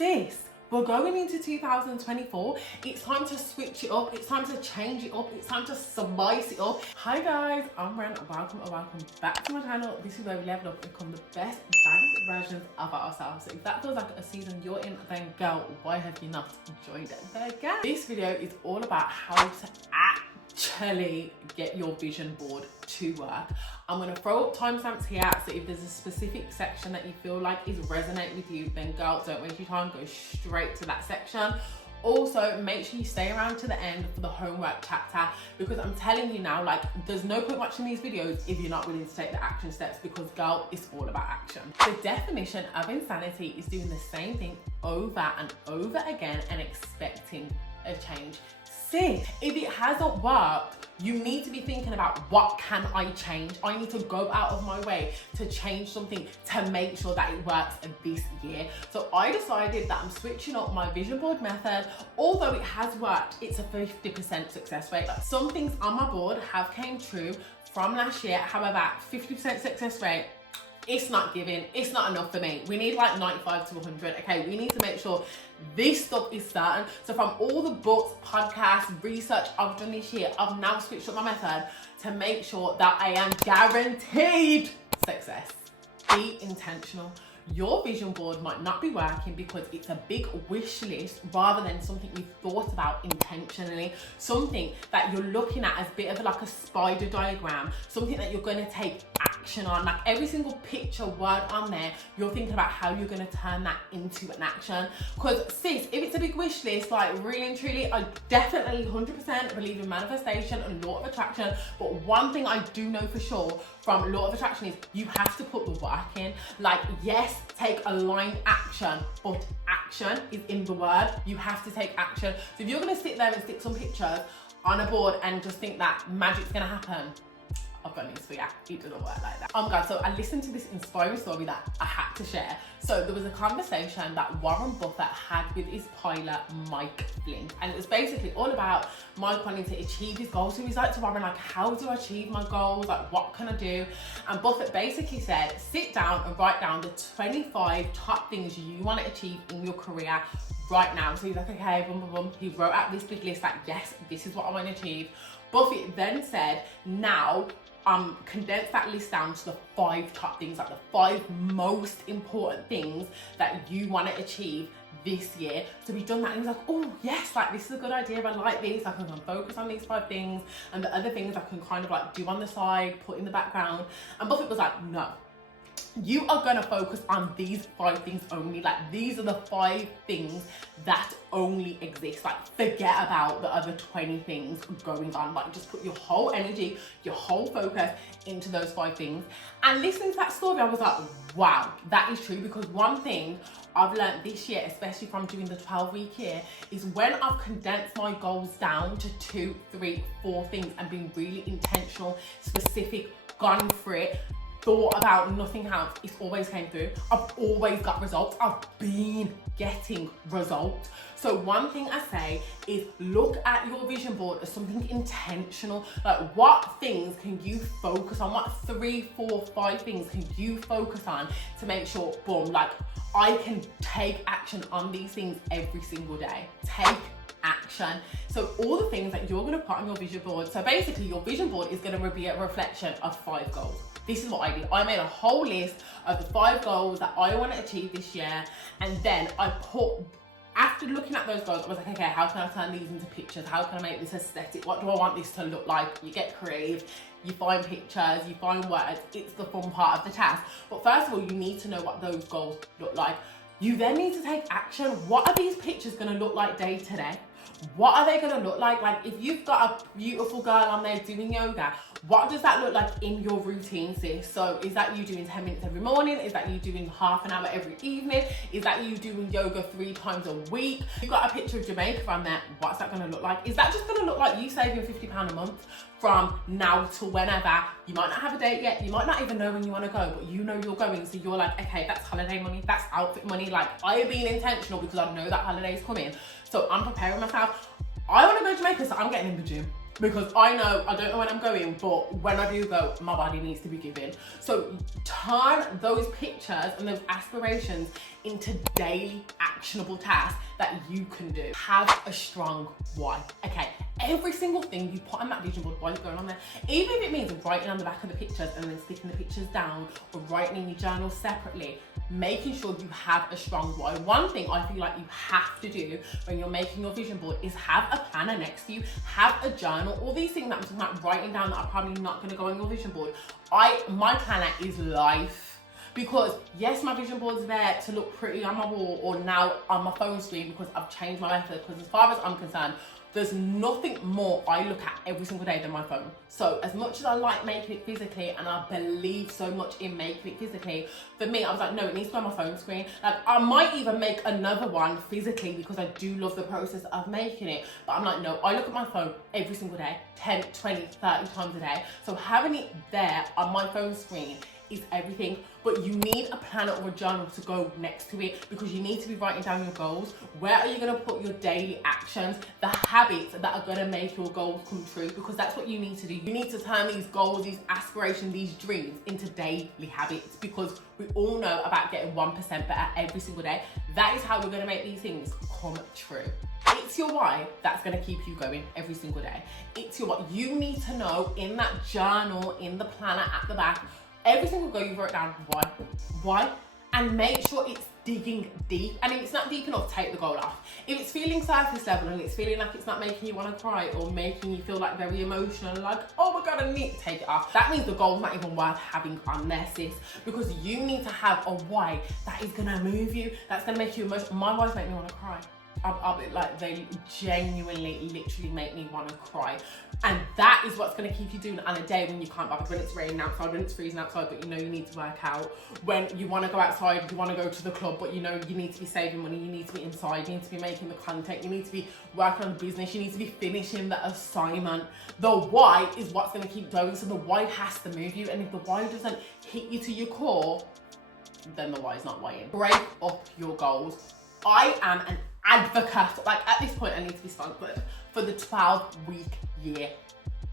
sis, we're going into 2024. It's time to switch it up. It's time to change it up. It's time to spice it up. Hi guys, I'm Ren. Welcome back to my channel. This is where we level up and become the best versions of ourselves. So if that feels like a season you're in, then girl, why have you not joined it again? This video is all about how to actually get your vision board to work. I'm going to throw up timestamps here, so if there's a specific section that you feel like is resonating with you, then girl, don't waste your time, go straight to that section. Also, make sure you stay around to the end for the homework chapter, because I'm telling you now, like, there's no point watching these videos if you're not willing to take the action steps, because girl, it's all about action. The definition of insanity is doing the same thing over and over again and expecting a change. Sis, if it hasn't worked, you need to be thinking about, what can I change? I need to go out of my way to change something to make sure that it works this year. So I decided that I'm switching up my vision board method. Although it has worked, it's a 50% success rate. Like, some things on my board have came true from last year. However, 50% success rate, it's not giving, it's not enough for me. We need like 95 to 100. Okay, we need to make sure this stuff is certain. So from all the books, podcasts, research I've done this year, I've now switched up my method to make sure that I am guaranteed success. Be intentional. Your vision board might not be working because it's a big wish list rather than something you've thought about intentionally, something that you're looking at as a bit of like a spider diagram, something that you're going to take action on. Like, every single picture, word on there, you're thinking about how you're going to turn that into an action. Because sis, if it's a big wish list, like, really and truly, I definitely 100% believe in manifestation and law of attraction. But one thing I do know for sure from law of attraction is you have to put the work in. Like, yes, take aligned action, but action is in the word. You have to take action. So if you're going to sit there and stick some pictures on a board and just think that magic's going to happen, I've got news for you. It doesn't work like that. Guys, so I listened to this inspiring story that I had to share. So there was a conversation that Warren Buffett had with his pilot, Mike Flynn. And it was basically all about Mike wanting to achieve his goals. So he's like to Warren, like, how do I achieve my goals? Like, what can I do? And Buffett basically said, sit down and write down the 25 top things you want to achieve in your career right now. So he's like, okay, boom, boom, boom. He wrote out this big list, like, yes, this is what I want to achieve. Buffett then said, now, condense that list down to the 5 top things, like the 5 most important things that you want to achieve this year. So we've done that, and he's like, oh yes, like, this is a good idea, I like this, I can focus on these 5 things, and the other things I can kind of like do on the side, put in the background. And Buffett was like, no, you are going to focus on these 5 things only. Like, these are the 5 things that only exist. Like, forget about the other 20 things going on. Like, just put your whole energy, your whole focus into those 5 things. And listening to that story, I was like, wow, that is true. Because one thing I've learned this year, especially from doing the 12-week year, is when I've condensed my goals down to 2, 3, 4 things and been really intentional, specific, gone for it, thought about nothing else, it's always came through. I've always got results. I've been getting results. So one thing I say is, look at your vision board as something intentional. Like, what things can you focus on? What 3, 4, 5 things can you focus on to make sure, boom, like, I can take action on these things every single day. Take action. So all the things that you're going to put on your vision board. So basically, your vision board is going to be a reflection of 5 goals. This is what I did. I made a whole list of the 5 goals that I want to achieve this year. And then I put, after looking at those goals, I was like, okay, how can I turn these into pictures? How can I make this aesthetic? What do I want this to look like? You get creative, you find pictures, you find words. It's the fun part of the task. But first of all, you need to know what those goals look like. You then need to take action. What are these pictures going to look like day to day? What are they going to look like? Like, if you've got a beautiful girl on there doing yoga, what does that look like in your routine, sis? So is that you doing 10 minutes every morning? Is that you doing half an hour every evening? Is that you doing yoga 3 times a week? You've got a picture of Jamaica on there. What's that going to look like? Is that just going to look like you saving £50 a month from now to whenever? You might not have a date yet. You might not even know when you want to go, but you know you're going. So you're like, okay, that's holiday money. That's outfit money. Like, I am being intentional because I know that holiday is coming. So I'm preparing myself. I want to go to Jamaica, so I'm getting in the gym. because I know I don't know when I'm going, but when I do go, my body needs to be given. So turn those pictures and those aspirations into daily actionable tasks that you can do. Have a strong why. Okay, every single thing you put on that vision board while you're going on there, even if it means writing on the back of the pictures and then sticking the pictures down, or writing in your journal separately, making sure you have a strong why. One thing I feel like you have to do when you're making your vision board is have a planner next to you, have a journal, all these things that I'm talking about writing down that are probably not going to go on your vision board. My planner is life. Because yes, my vision board's there to look pretty on my wall or now on my phone screen because I've changed my method. Because as far as I'm concerned, there's nothing more I look at every single day than my phone. So as much as I like making it physically and I believe so much in making it physically, for me, I was like, no, it needs to be on my phone screen. Like I might even make another one physically because I do love the process of making it. But I'm like, no, I look at my phone every single day, 10, 20, 30 times a day. So having it there on my phone screen is everything. But you need a planner or a journal to go next to it because you need to be writing down your goals. Where are you going to put your daily actions, the habits that are going to make your goals come true? Because that's what you need to do. You need to turn these goals, these aspirations, these dreams into daily habits, because we all know about getting 1% better every single day. That is how we're going to make these things come true. It's your why that's going to keep you going every single day. It's your what you need to know in that journal, in the planner at the back. Every single goal you wrote down, why, and make sure it's digging deep. And if it's not deep enough, take the goal off. If it's feeling surface level and it's feeling like it's not making you want to cry or making you feel like very emotional, like, oh my God, I need to take it off, that means the goal's not even worth having on there, sis. Because you need to have a why that is gonna move you, that's gonna make you emotional. My whys make me want to cry. I'll be like, they genuinely, literally make me want to cry. And that is what's going to keep you doing it on a day when you can't bother, when it's raining outside, when it's freezing outside, but you know you need to work out, when you want to go outside, you want to go to the club, but you know you need to be saving money, you need to be inside, you need to be making the content, you need to be working on the business, you need to be finishing the assignment. The why is what's going to keep going. So the why has to move you, and if the why doesn't hit you to your core, then the why is not whying. Break up your goals. I am an advocate, like at this point I need to be sponsored for the 12-week year.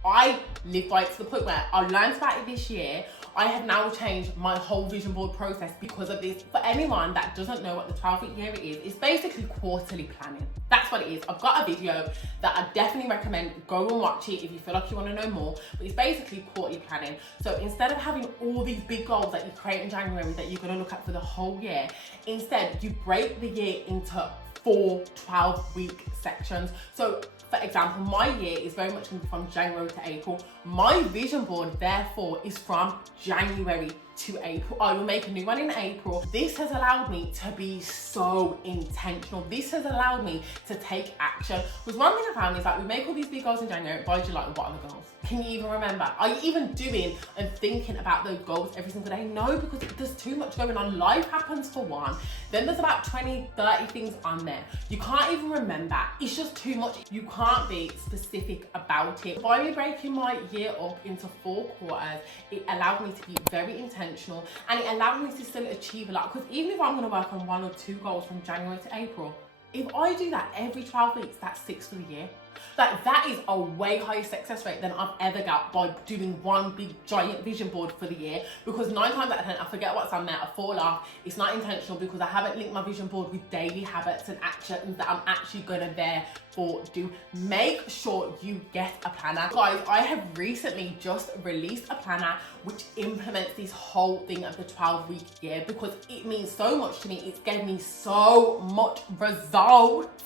I live by it to the point where I learned about it this year. I have now changed my whole vision board process because of this. For anyone that doesn't know what the 12-week year is, it's basically quarterly planning. That's what it is. I've got a video that I definitely recommend. Go and watch it if you feel like you want to know more. But it's basically quarterly planning. So instead of having all these big goals that you create in January that you're going to look at for the whole year, instead you break the year into 4 12-week sections. So for example, my year is very much from January to April. My vision board, therefore, is from January to April. I will make a new one in April. This has allowed me to be so intentional. This has allowed me to take action. Because one thing I found is like, we make all these big goals in January, by July, what are the goals? Can you even remember? Are you even doing and thinking about those goals every single day? No, because there's too much going on. Life happens for one. Then there's about 20, 30 things on there. You can't even remember. It's just too much. You can't be specific about it. By me breaking my year up into 4 quarters, it allowed me to be very intentional, and it allowed me to still achieve a lot. Because even if I'm going to work on 1 or 2 goals from January to April, if I do that every 12 weeks, that's 6 for the year. Like, that is a way higher success rate than I've ever got by doing one big giant vision board for the year. Because 9 times out of 10, I forget what's on there, I fall off. It's not intentional because I haven't linked my vision board with daily habits and actions that I'm actually gonna therefore do. Make sure you get a planner. Guys, I have recently just released a planner which implements this whole thing of the 12-week year because it means so much to me. It's gave me so much results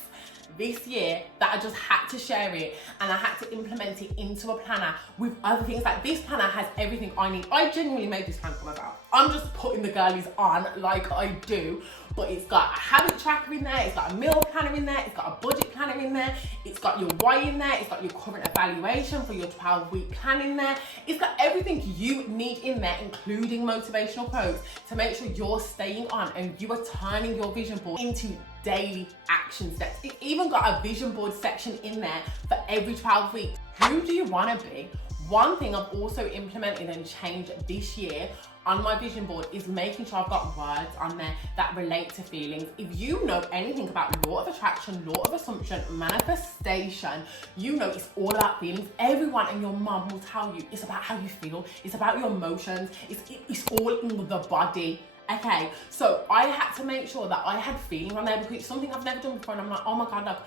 this year that I just had to share it, and I had to implement it into a planner with other things. Like, this planner has everything I need. I genuinely made this planner for myself. I'm just putting the girlies on like I do, but it's got a habit tracker in there, it's got a meal planner in there, it's got a budget planner in there, it's got your why in there, it's got your current evaluation for your 12-week plan in there. It's got everything you need in there, including motivational quotes, to make sure you're staying on and you are turning your vision board into daily action steps. It's even got a vision board section in there for every 12 weeks. Who do you want to be? One thing I've also implemented and changed this year on my vision board is making sure I've got words on there that relate to feelings. If you know anything about law of attraction, law of assumption, manifestation, you know it's all about feelings. Everyone and your mum will tell you it's about how you feel, it's about your emotions, it's all in the body. Okay, so I had to make sure that I had feeling on there because it's something I've never done before, and I'm like, oh my god, like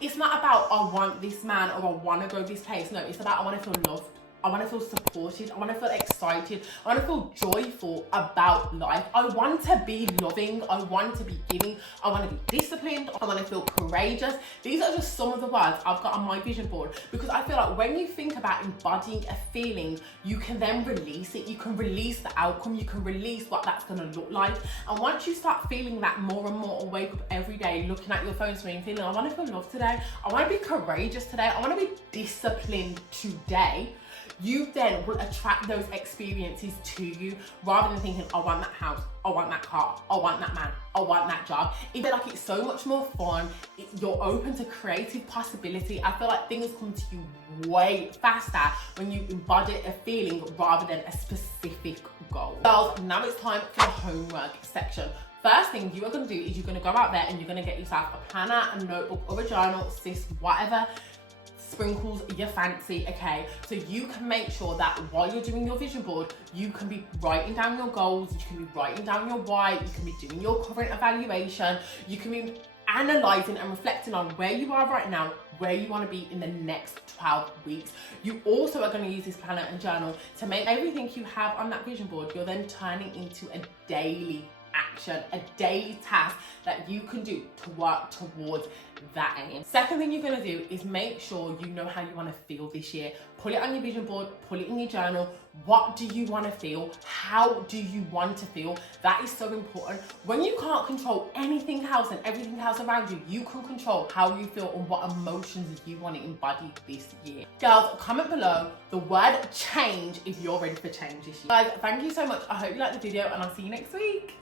it's not about I want this man or I want to go this place. No, it's about I want to feel loved, I want to feel supported, I want to feel excited, I want to feel joyful about life. I want to be loving, I want to be giving, I want to be disciplined, I want to feel courageous. These are just some of the words I've got on my vision board because I feel like when you think about embodying a feeling, you can then release it. You can release the outcome, you can release what that's going to look like. And once you start feeling that more and more, or wake up every day looking at your phone screen feeling I want to feel loved today, I want to be courageous today, I want to be disciplined today, you then will attract those experiences to you rather than thinking, I want that house, I want that car, I want that man, I want that job. It's like it's so much more fun. You're open to creative possibility. I feel like things come to you way faster when you embody a feeling rather than a specific goal. So now it's time for the homework section. First thing you are going to do is you're going to go out there and you're going to get yourself a planner, a notebook, or a journal, whatever sprinkles your fancy, okay? So you can make sure that while you're doing your vision board, you can be writing down your goals, you can be writing down your why, you can be doing your current evaluation, you can be analysing and reflecting on where you are right now, where you want to be in the next 12 weeks. You also are going to use this planner and journal to make everything you have on that vision board, you're then turning into a daily action, a daily task that you can do to work towards that aim. Second thing you're going to do is make sure you know how you want to feel this year. Put it on your vision board, put it in your journal. What do you want to feel? How do you want to feel? That is so important. When you can't control anything else and everything else around you, you can control how you feel and what emotions you want to embody this year. Girls, comment below the word change if you're ready for change this year. Guys, thank you so much. I hope you liked the video and I'll see you next week.